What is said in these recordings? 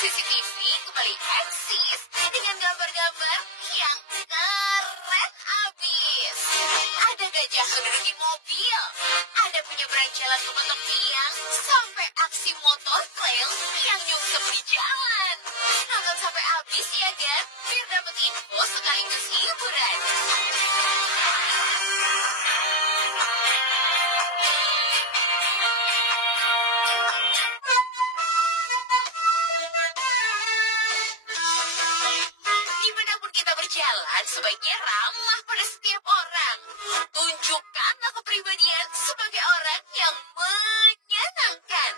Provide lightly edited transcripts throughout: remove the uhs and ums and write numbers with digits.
CCTV kembali eksis dengan gambar-gambar yang keren abis. Ada gajah menduduki mobil, ada penyeberang jalan memotong tiang, sampai aksi motor trail yang nyungsep di jalan. Nonton sampai habis ya kan, biar dapet info sekaligus hiburan. Dimanapun kita berjalan, sebaiknya ramah pada setiap orang. Tunjukkanlah kepribadian sebagai orang yang menyenangkan.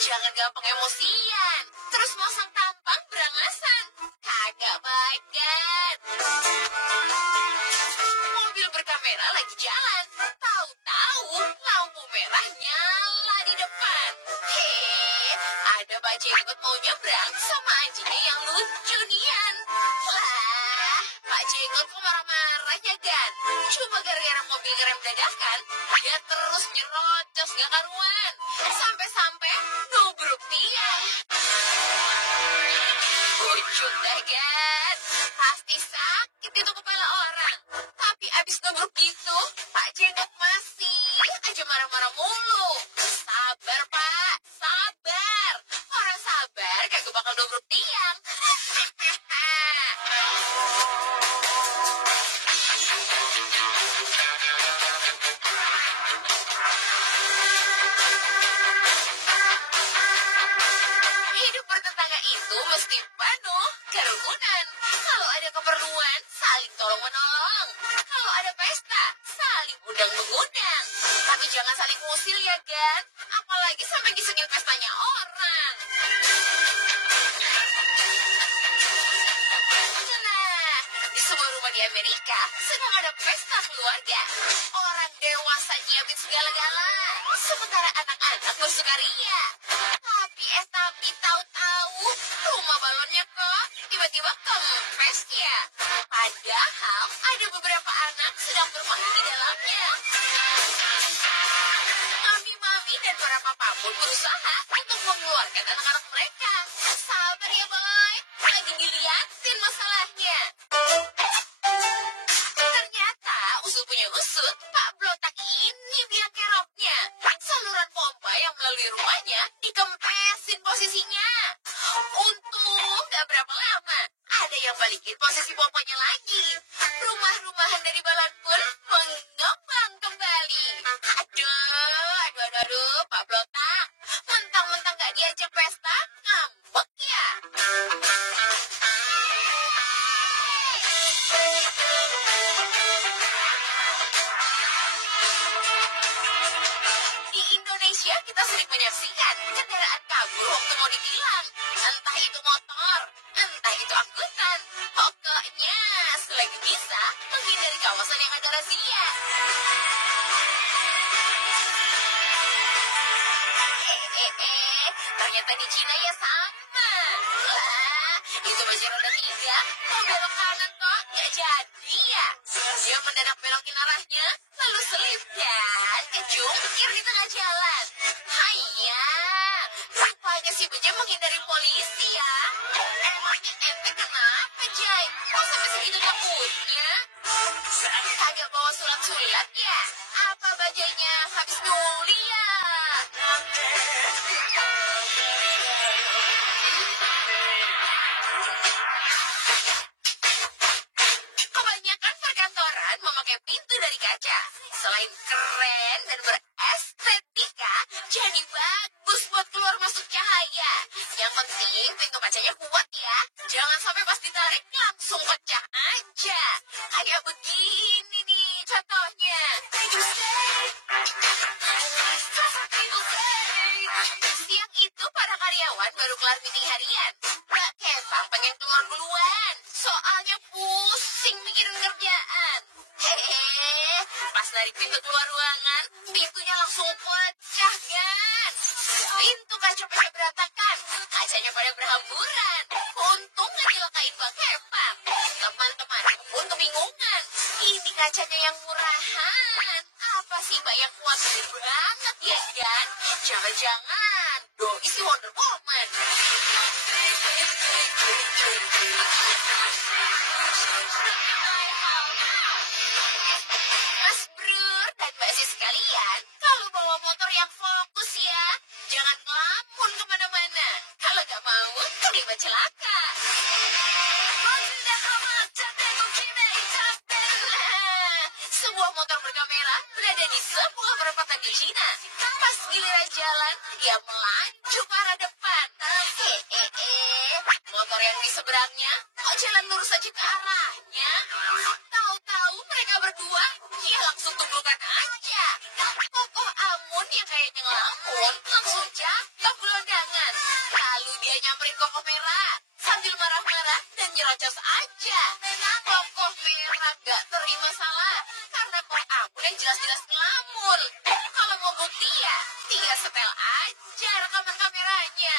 Jangan gampang emosian, terus masang tampang berangasan. Kagak baik kan? Mobil berkamera lagi jalan, tahu-tahu lampu merah nyala di depan. Ada bajai ikut mau nyebrang sama anjingnya yang lucu nian. Lah, Pak Jenggot kok marah-marahnya kan? Cuma gara-gara mobil ngerem dadakan, dia terus nyerocos gak karuan. Sampai-sampai nubruk tiang. Ujuk dah kan? Pasti sakit itu kepala orang. Tapi abis nubruk gitu, Pak Jenggot masih aja marah-marah mulu. Sabar Pak, sabar. Orang sabar kagak bakal nubruk tiang. Hidup bertetangga itu mesti penuh kerukunan. Kalau ada keperluan, saling tolong-menolong. Kalau ada pesta, saling undang-mengundang. Tapi jangan saling ngusil ya, kan? Apalagi sampai ngisengin pestanya orang. Nah, di sebuah rumah di Amerika sedang ada pesta keluarga. Orang dewasa nyiapin segala-gala, sementara anak-anak bersukaria. Tapi tahu-tahu rumah balonnya kok tiba-tiba kempes ya. Padahal ada beberapa anak sedang bermain di dalamnya. Mami-mami dan para papa pun berusaha untuk mengeluarkan anak-anak mereka. Sabar ya boy, lagi diliatin masalahnya. Ternyata usut punya usut, Pak Blotak ini biang keroknya. Saluran pompa yang melalui rumahnya dikempesin posisinya. Untung gak berapa lama, ada yang balikin posisi pompanya lagi. Rumah-rumahan dari Balan pun mengembang kembali. Aduh, Pak Blotak. Mentang-mentang gak diajak pesta, ngambek ya. Di Indonesia kita sering menyaksikan kendaraan kabur waktu mau ditilang. Entah itu motor, entah itu angkutan. Pokoknya selagi bisa menghindari kawasan yang ada razia. Ternyata di Cina ya sama. Lah, itu masih roda 3, mau belok kanan kok gak jadi ya. Dia mendadak belokin arahnya, lalu selip dan kejungkir di tengah jalan. Haiya, rupanya si Bejai menghindari polisi ya. Emangnya ente kenapa, Jai? Kok sampai segitu takutnya? Kagak bawa surat-surat ya? Apa bajainya habis nyuli ya? Kebanyakan perkantoran memakai pintu dari kaca. Selain keren dan berestetika, jadi bagus buat keluar masuk cahaya. Yang penting pintu kacanya kuat ya. Jangan sampai pas ditarik langsung pecah aja. Kayak begini nih contohnya. Siang itu para karyawan baru kelar meeting harian. Mbak Kepang pengen keluar duluan. Soalnya pusing mikirin kerjaan. Pas narik pintu keluar ruangan, pintunya langsung pecah kan. Pintu kaca pada berantakan, kacanya pada berhamburan. Untung gak nyelakain Mbak Kepang. Teman-teman pun kebingungan. Ini kacanya yang murahan. Apa sih Mbak yang kuat banget ya kan? Jangan-jangan doi si Wonder Woman. tiba-tiba celaka. Nah, sebuah motor berkamera berada di sebuah perempatan di Cina. Pas giliran jalan, dia melaju ke arah depan. Motor yang di seberangnya kok jalan lurus saja ke arahnya. Tahu-tahu mereka berdua, dia langsung tunggukan aja. Kokoh Amun yang kayaknya ngelamun langsung jatuh gelandangan. Lalu dia nyamperin Kokoh Merah sambil marah-marah dan nyerocos aja. Kokoh Merah gak terima salah karena Kokoh Amun yang jelas-jelas ngelamun. Kalau mau bukti ya, dia setel aja rekaman kameranya.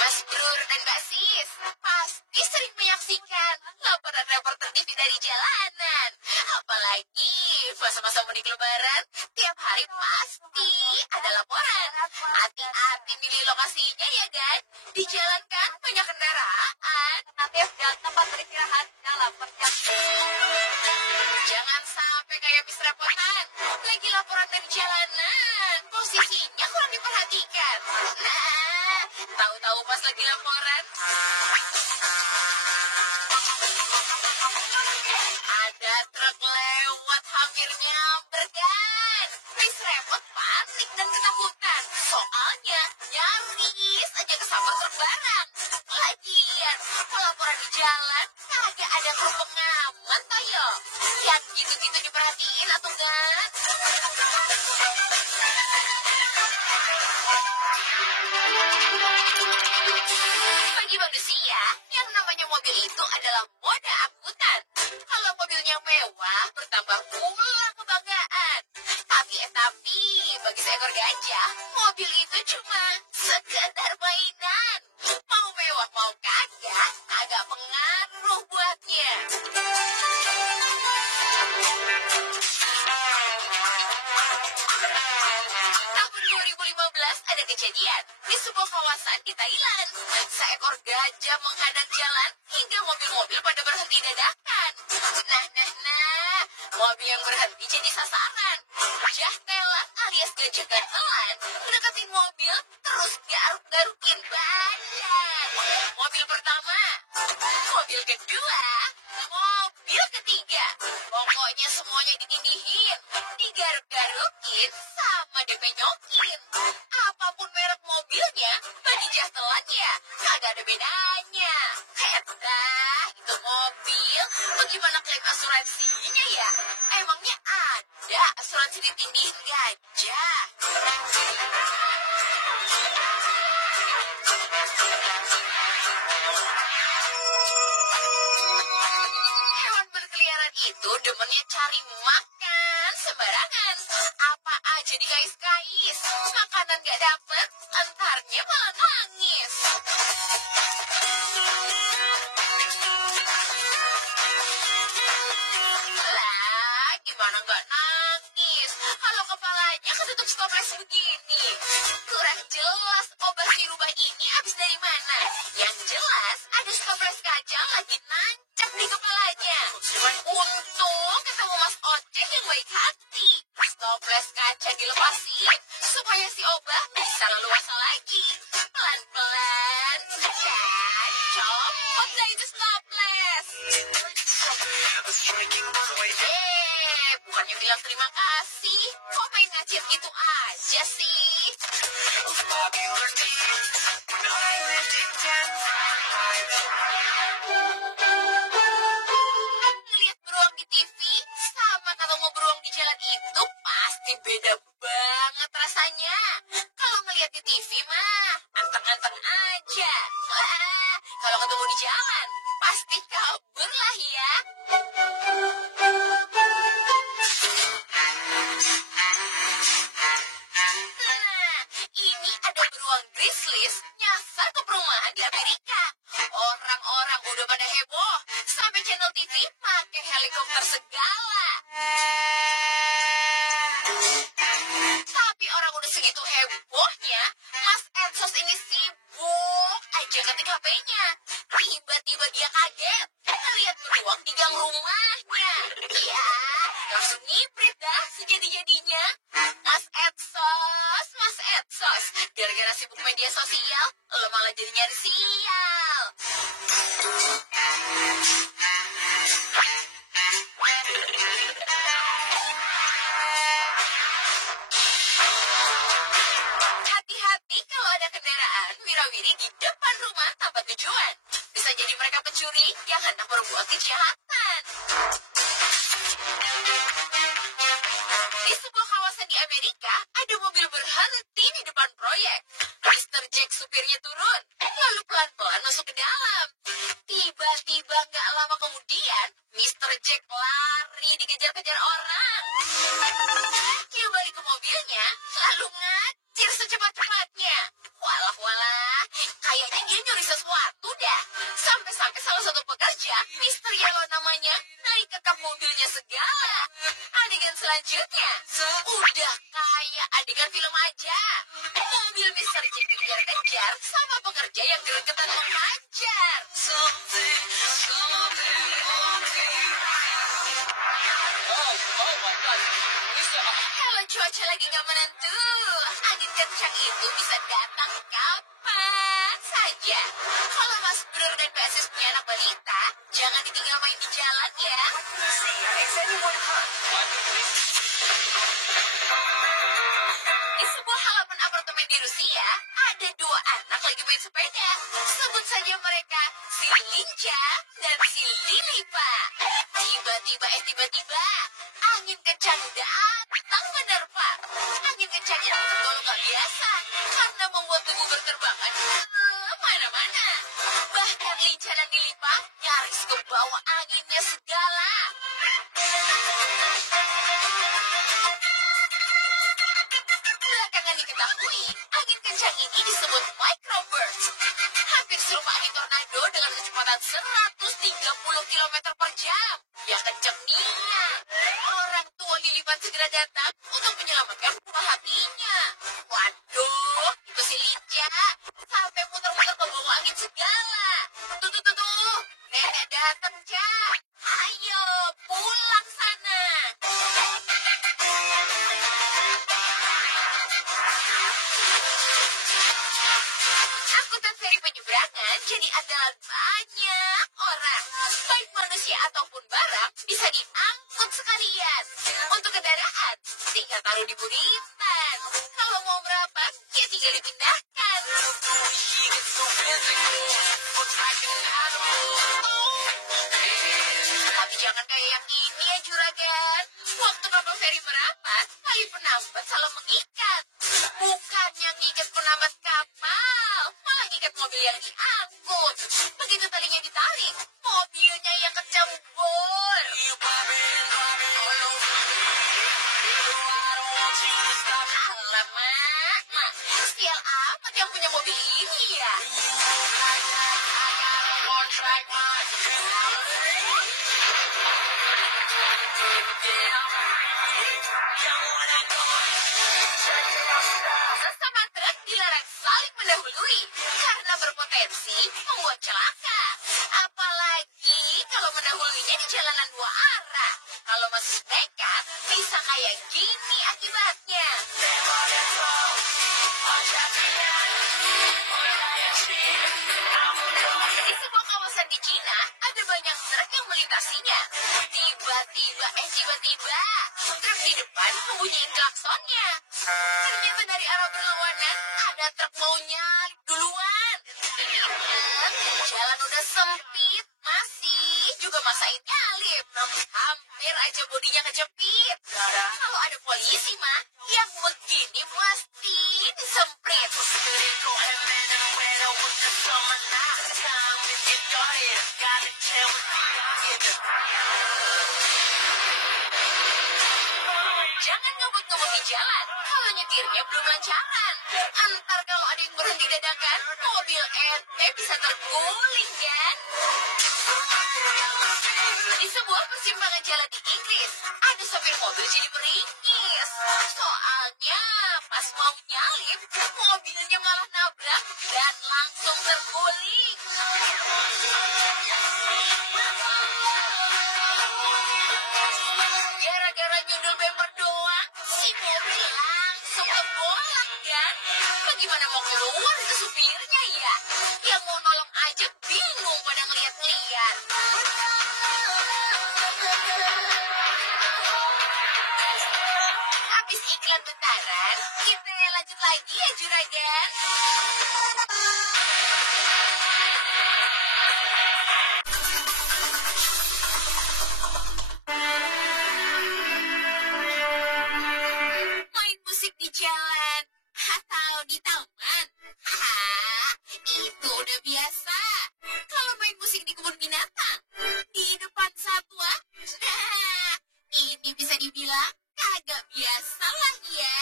Mas Brur dan Mbak Sis pasti sering menyaksikan laporan reporter TV dari jalanan. Apalagi masa-masa mudik lebaran, tiap hari pasti ada laporan. Hati-hati pilih lokasinya ya kan. Di jalan kan banyak kendaraan. Alternatif dan tempat beristirahat dalam perjalanan. Jangan sampai kayak bis repotan. Lagi laporan dari jalanan, posisinya kurang diperhatikan. Nah, tahu-tahu pas lagi laporan, ada truk lewat hampir nyamberkan. Bis repot panik dan ketakutan. Soalnya nyaris aja kesambar truk barang. Lagian, pelaporan di jalan kagak ada kru pengaman toyo. Yang gitu-gitu diperhatiin atau enggak? Bagi manusia, yang namanya mobil itu adalah moda angkutan. Kalau mobilnya mewah, bertambah pula kebanggaan. Tapi, bagi seekor gajah, mobil itu cuma sekedar mainan. Mau mewah, mau kagak, agak pengaruh buatnya. Tahun 2015 ada kejadian di sebuah kawasan di Thailand. Seekor gajah menghadang jalan hingga mobil-mobil pada berhenti dadakan. Nah, mobil yang berhenti jadi sasaran. Jahtela alias gajah gatelan mendekatin mobil terus garuk-garukin badan. Mobil pertama, mobil kedua, mobil ketiga. Pokoknya semuanya ditindihin, digaruk-garukin, sama dipenyokin. Apapun merek mobilnya, bagi jahtelan ya kagak ada bedanya. Itu mobil, bagaimana klaim asuransinya ya? Emangnya ada asuransi ditindihin gajah? Hewan berkeliaran itu demennya cari makan sembarangan. Apa aja dikais-kais, makanan gak dapet, entarnya malah nangis. Lah, gimana gak nangis? Kalau kepalanya ketutup stoples begini. Kurang jelas obat si rubah ini habis dari mana. Yang jelas ada stoples kaca lagi nancap di kepalanya. Untung ketemu Mas Oceh yang baik hati. Stoples kaca dilepasin supaya si Obah bisa leluasa lagi. Pelan-pelan. Dan copot dah itu stoples. Bukannya bilang terima kasih. Kok main ngacir gitu aja sih? Ngeliat beruang di TV sama kalau mau beruang di jalan itu pasti beda banget rasanya. Kalau ngeliat di TV mah anteng-anteng aja. Wah, kalau ketemu di jalan pasti kabur lah ya. Nah, ini ada beruang grizzlies nyasar ke perumahan di Amerika. Orang-orang udah pada heboh, sampai channel TV pakai helikopter segala. Tapi orang udah segitu hebohnya, Mas Ensos ini sibuk aja ketik HP-nya. Tiba-tiba dia kaget, ngeliat beruang di gang rumahnya. Ya, langsung ngibrit dah si teriak-teriak lari, dikejar-kejar orang. Dia balik ke mobilnya, lalu ngacir secepat-cepatnya. Walah, kayaknya dia nyuri sesuatu dah. Sampai-sampai salah satu pekerja, Mister Yellow namanya, naik ke kap mobilnya segala. Adegan selanjutnya, udah kayak adegan film aja. Mobil Mister Jack dikejar-kejar sama pekerja yang gregetan mengajar. Kalau cuaca lagi nggak menentu, angin kencang itu bisa datang kapan saja. Kalau Mas Bro dan Mbak Sis punya anak balita, jangan ditinggal main di jalan ya. Di sebuah halaman apartemen di Rusia, ada dua anak lagi main sepeda. Sebut saja mereka si Linca dan si Lilipa. Tiba-tiba, angin kencang datang menerpa. Angin kencang yang tergolong gak biasa, karena membuat tubuh berterbangan mana-mana. Bahkan Linca dan Lilipa nyaris ke bawah anginnya segala. Belakangan diketahui, angin kencang ini disebut microburst. Hampir serupa angin tornado dengan kecepatan 130 km per jam. Yang kencangnya, orang tua Lilipan segera datang untuk menyelamatkan buah hatinya. Waduh, itu si Linca sampai muter-muter ke bawah angin segala. Tuh, nenek datang, Cak. Ayo, pulang sana. Angkutan feri penyeberangan jadi andalan banyak orang. Baik manusia ataupun barang bisa diangkut sekalian. Untuk kendaraan, tinggal taruh di buritan. Kalau mau merapat, ya tinggal dipindahkan. Tapi jangan kayak yang ini ya, juragan. Waktu kapal feri merapat, tali penambat salah mengikat. Bukannya ngikat penambat kapal, malah ngikat mobil yang diangkut. Begitu talinya ditarik, mobilnya yang kecebur. Alamak, sial amat yang punya mobil ini ya. Sesama truk dilarang saling mendahului karena berpotensi membuat celaka. Apalagi kalau mendahulunya di jalanan dua arah. Kalau masih nekat, bisa kayak gini akibatnya. Di sebuah kawasan di Cina, ada banyak truk yang melintasinya. Tiba-tiba, truk di depan membunyiin klaksonnya. Ternyata dari arah berlawanan, ada truk mau nyalip duluan. Jalan udah sempit, masih juga masain nyalip. Hampir aja bodinya kejepit. Kalau ada polisi mah, yang begini pasti disemprit. Jangan ngebut-ngebut di jalan kalau nyetirnya belum lancaran. Antar kalau ada yang berhenti dadakan, mobil ente bisa terguling kan? Di sebuah persimpangan jalan di Inggris, ada sopir mobil jadi beringis. Soalnya pas mau nyalip, mobilnya malah nabrak dan langsung terguling. Gara-gara nyundul bemper doang, si mobil langsung kebolak kan? Bagaimana mau keluar ke supirnya ya? Yang mau nolong aja bingung pada ngeliat-ngeliat. Habis iklan bentaran, kita lanjut lagi ya juragan. Main musik di jalan atau di taman? bilang kagak biasa lah ya.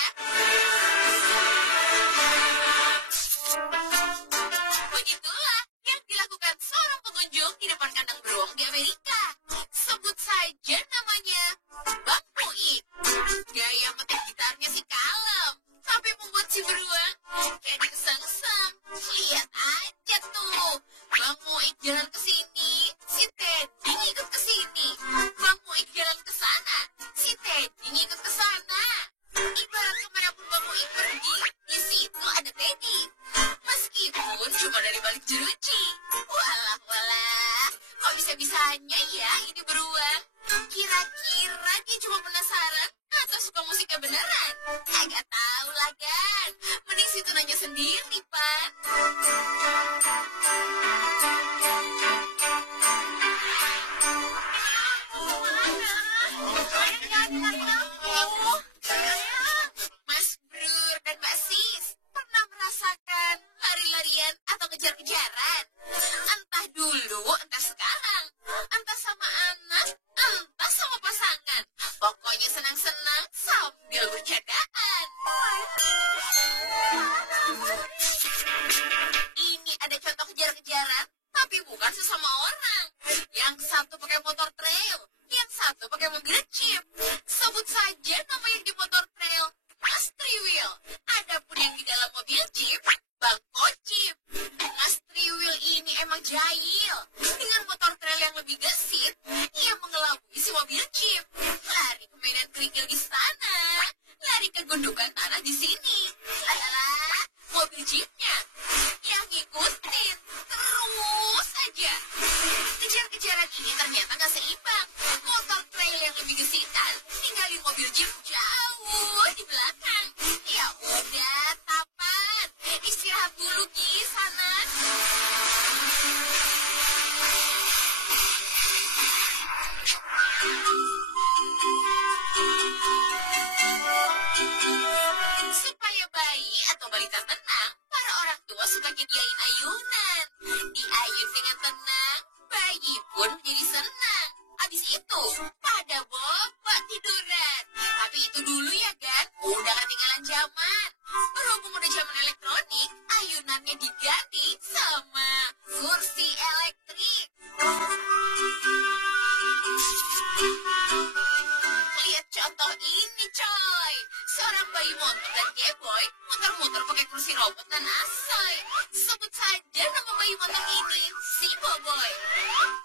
Begitulah yang dilakukan seorang pengunjung di depan kandang beruang di Amerika. Sebut saja namanya Bang Muib. Gaya petik gitarnya sih kalem, tapi membuat si beruang kayak digesang-gesang. Lihat aja tuh, Bang Muib jalan ke sini, si Teddy ngikut ke sini. Bang Muib jalan ke sana, si Teddy ngikut ke sana. Ibarat kemanapun Bang Muib pergi, di situ ada Teddy. Meskipun cuma dari balik jeruji. Walah, kok bisa-bisanya ya ini beruang? Kira-kira dia cuma penasaran atau suka musiknya beneran? Kagak tahu lah kan. Mending situ nanya sendiri, Pan. Mas Brur dan Mbak Sis, pernah merasakan lari-larian atau kejar-kejaran? Entah dulu, entah sekarang. Entah sama anak, entah sama pasangan. Pokoknya senang-senang sambil bercandaan. Ini ada contoh kejar-kejaran, tapi bukan sesama orang. Yang satu pakai motor trail, yang satu pakai mobil jeep. Sebut saja nama yang di motor trail, Mas Triwil. Adapun yang di dalam mobil jeep, Bang Kocip. Mas Triwil ini emang jahil. Dengan motor trail yang lebih gesit, ia mengelabui si mobil jeep. Lari ke medan kerikil di sana, lari ke gundukan tanah di sini. Alah, mobil jeepnya yang ngikutin terus aja. Kejar-kejaran ini ternyata gak seimbang. Motor trail yang lebih gesitan tinggalin mobil jeep jauh di belakang. Ya udah, tapan. Istirahat dulu di sana. Supaya bayi atau balita tenang, para orang tua suka nyediain ayunan. Diayun dengan tenang, bayi pun menjadi senang. Habis itu, pada bobot tiduran. Tapi itu dulu ya kan, udah ketinggalan zaman. Berhubung udah zaman elektronik, ayunannya diganti sama kursi elektrik. Lihat contoh ini, coy. Seorang bayi montok dan keboy muter-muter pakai kursi robot dan asoy. Sebut saja nama bayi montok ini, si Boboy.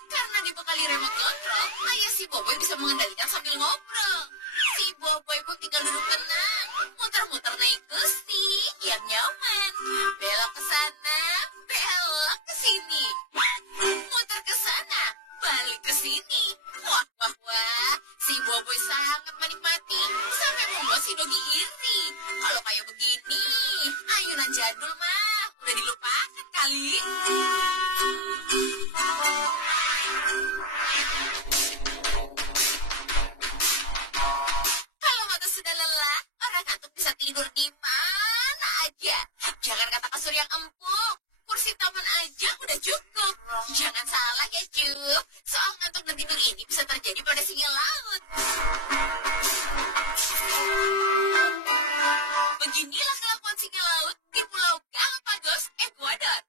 Karena dibekali remote control, ayah si Boboy bisa mengendalikan sambil ngobrol. Si Boboy pun tinggal duduk tenang, muter-muter naik kursi yang nyaman. Belok ke sana, belok ke sini. Muter ke sana, balik ke sini. Wah, si Boboy sangat menikmati sampai membuat si Dogi iri. Kalau kayak begini, ayunan jadul mah udah dilupakan kali. Kalau mata sudah lelah, orang ngantuk bisa tidur di mana aja. Jangan kata kasur yang empuk, kursi taman aja udah cukup. Jangan salah ya, Cuk. Soal ngantuk dan tidur ini bisa terjadi pada singa laut. Beginilah kelakuan singa laut di Pulau Galapagos, Ekuador.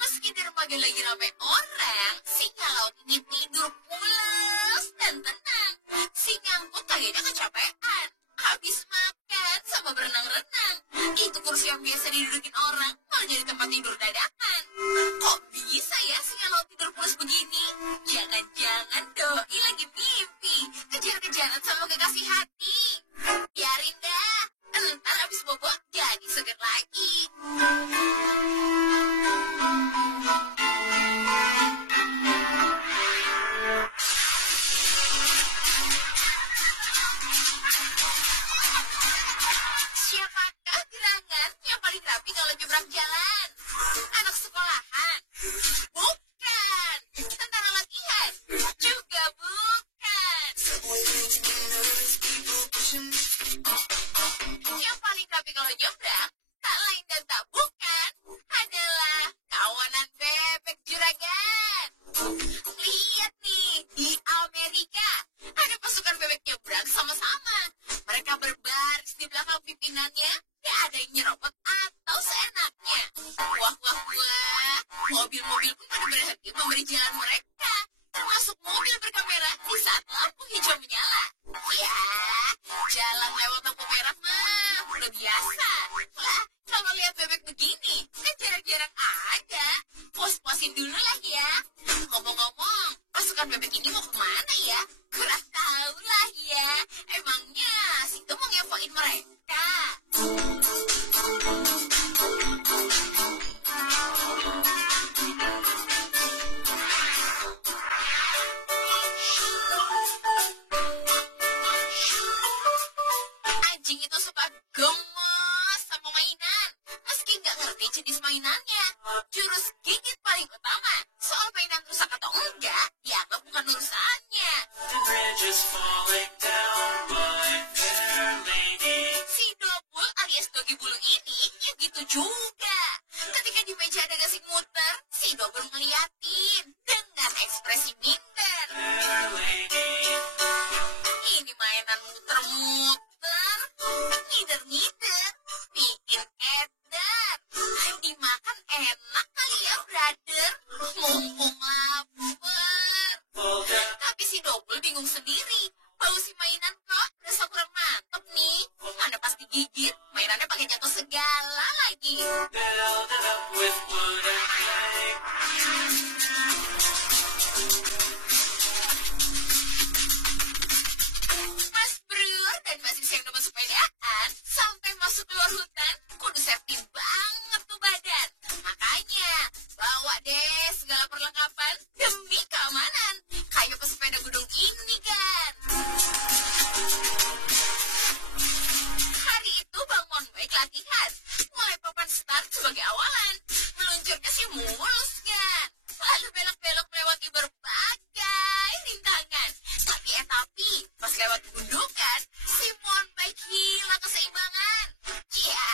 Meski dermaga lagi ramai orang, singa laut ini tidur pulas dan tenang. Si ngantuk kayaknya kecapean. Habis makan sama berenang-renang. Itu kursi yang biasa didudukin orang malah jadi tempat tidur dadakan. Kok bisa ya singa laut tidur pulas begini? Jangan-jangan doi lagi mimpi kejar-kejaran sama kekasih hati. Biarin dah, ntar habis bobot jadi seger lagi. Siapakah gerangan yang paling rapi kalau nyebrang jalan? Anak sekolahan? Bukan. Tentara latihan? Juga bukan. Yang paling rapi kalau nyebrang, tak lain dan tak bukan, adalah kawanan bebek juragan. Lihat nih, di Amerika ada pasukan bebek nyebrang sama-sama. mainannya, gak ada yang nyerobot atau seenaknya. Wah, wah, wah. Mobil-mobil pun pada berhenti memberi jalan mereka. Termasuk mobil berkamera di saat lampu hijau menyala. Ya, jalan lewat lampu merah mah udah biasa. Lah, kalau lihat bebek begini, kan jarang-jarang ada. Pos-posin dulu lah ya. Ngomong-ngomong, pasukan bebek ini mau kemana ya? Kurang tahu lah ya. Emangnya situ mau ngepoin mereka? Anjing itu suka gemes sama mainan. Meski nggak ngerti jenis mainannya. Jurus gigit paling utama. Soal mainan rusak atau enggak, dianggap bukan urusannya. Si Dobul alias Dogi Bulu ini ya gitu juga. Ketika di meja ada gasing muter, si Dobul ngeliatin dengan ekspresi minder. Ini mainan muter-muter, ngider-ngider, bikin edar. Dimakan enak kali ya, brother. Mumpung lapar. Tapi si Dobul bingung sendiri. Bau si mainan kok berasa kurang mantep nih. Mana pas digigit, mainannya pakai jatuh segala lagi. Mas Brur dan Mbak Sis yang demen sepedaan sampai masuk keluar hutan, kudu safety banget tuh badan. Makanya bawa deh segala perlengkapan demi keamanan. Kayak pesepeda gunung ini kan. Hari itu Bang Monbaik latihan. Mulai papan start sebagai awalan. Meluncurnya sih mulus kan. Lalu belok-belok melewati berbagai rintangan. Tapi pas lewat gundukan, si Monbaik hilang keseimbangan. Ya,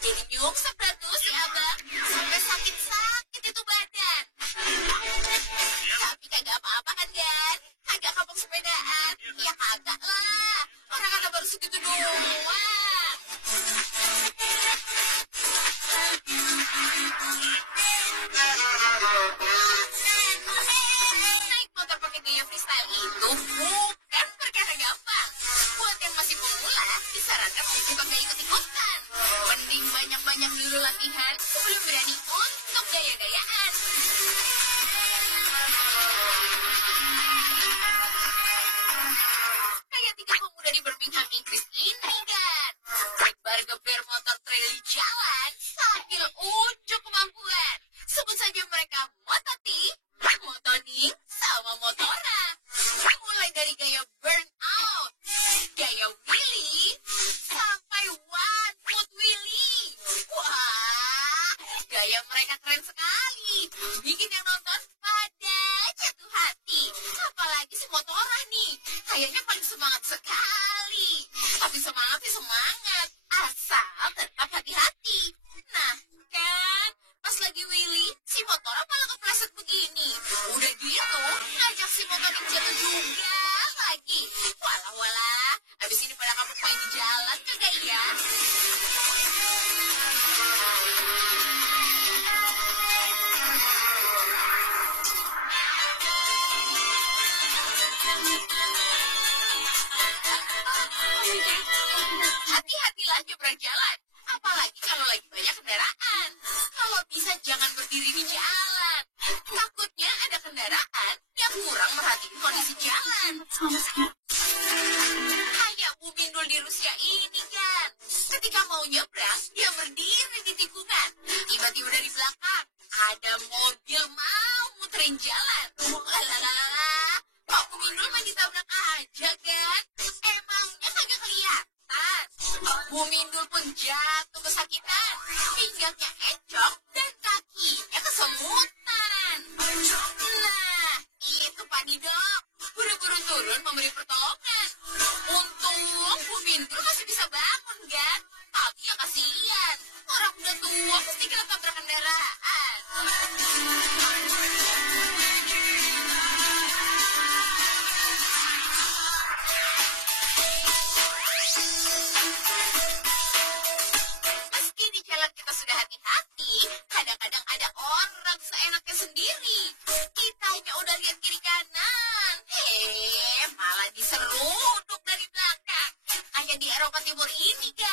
jadi nyungsep dah tuh si abang. Sampai sakit-sakit itu badan. Tapi kagak apa-apa kan, Gan? Kagak kapok sepedaan. Ya kagak lah. Orang kagak baru segitu doang. Naik motor pakai gaya freestyle itu bukan perkara gampang. Buat yang masih pemula, disarankan untuk gak ikut-ikutan. Mending banyak-banyak dulu latihan sebelum berani untuk gaya-gayaan. Kayak tiga pemuda di Birmingham, Inggris ini kan. Geber-geber motor trail di jalan sambil unjuk kemampuan. Sebut saja mereka Mototi, Motoning, sama Motora. Mulai dari gaya burnout, gaya wheelie, sampai one foot wheelie. Wah, gaya mereka keren sekali. Bikin yang nonton pada jatuh hati. Apalagi si Motora nih, kayaknya paling semangat sekali. Tapi semangat sih semangat, asal tetap hati-hati. Nah, kan pas lagi wheelie, si Motora malah kepleset begini. Udah gitu, ngajak si Motoring jatuh juga lagi. Walah, habis ini pada kamu main di jalan kagak ya? Hati-hatilah nyebrang jalan, apalagi kalau lagi banyak kendaraan. Kalau bisa jangan berdiri di jalan. Takutnya ada kendaraan yang kurang merhatiin kondisi jalan. Kayak Bu Mindul di Rusia ini kan. Ketika mau nyebrang, dia berdiri di tikungan. Tiba-tiba dari belakang, ada mobil mau muterin jalan. Lalalala, Pak Bu Mindul main ditabrak aja kan? Emangnya kagak kelihatan? Bu Mindul pun jatuh kesakitan. Pinggangnya encok dan kakinya kesemutan. Nah, itu Pak Didok. Buru-buru turun memberi pertolongan. Untung Bu Mindul masih bisa bangun kan? Tapi ya kasihan. Orang udah tua pasti kena tabrak kendaraan. Eropa Timur ini, guys.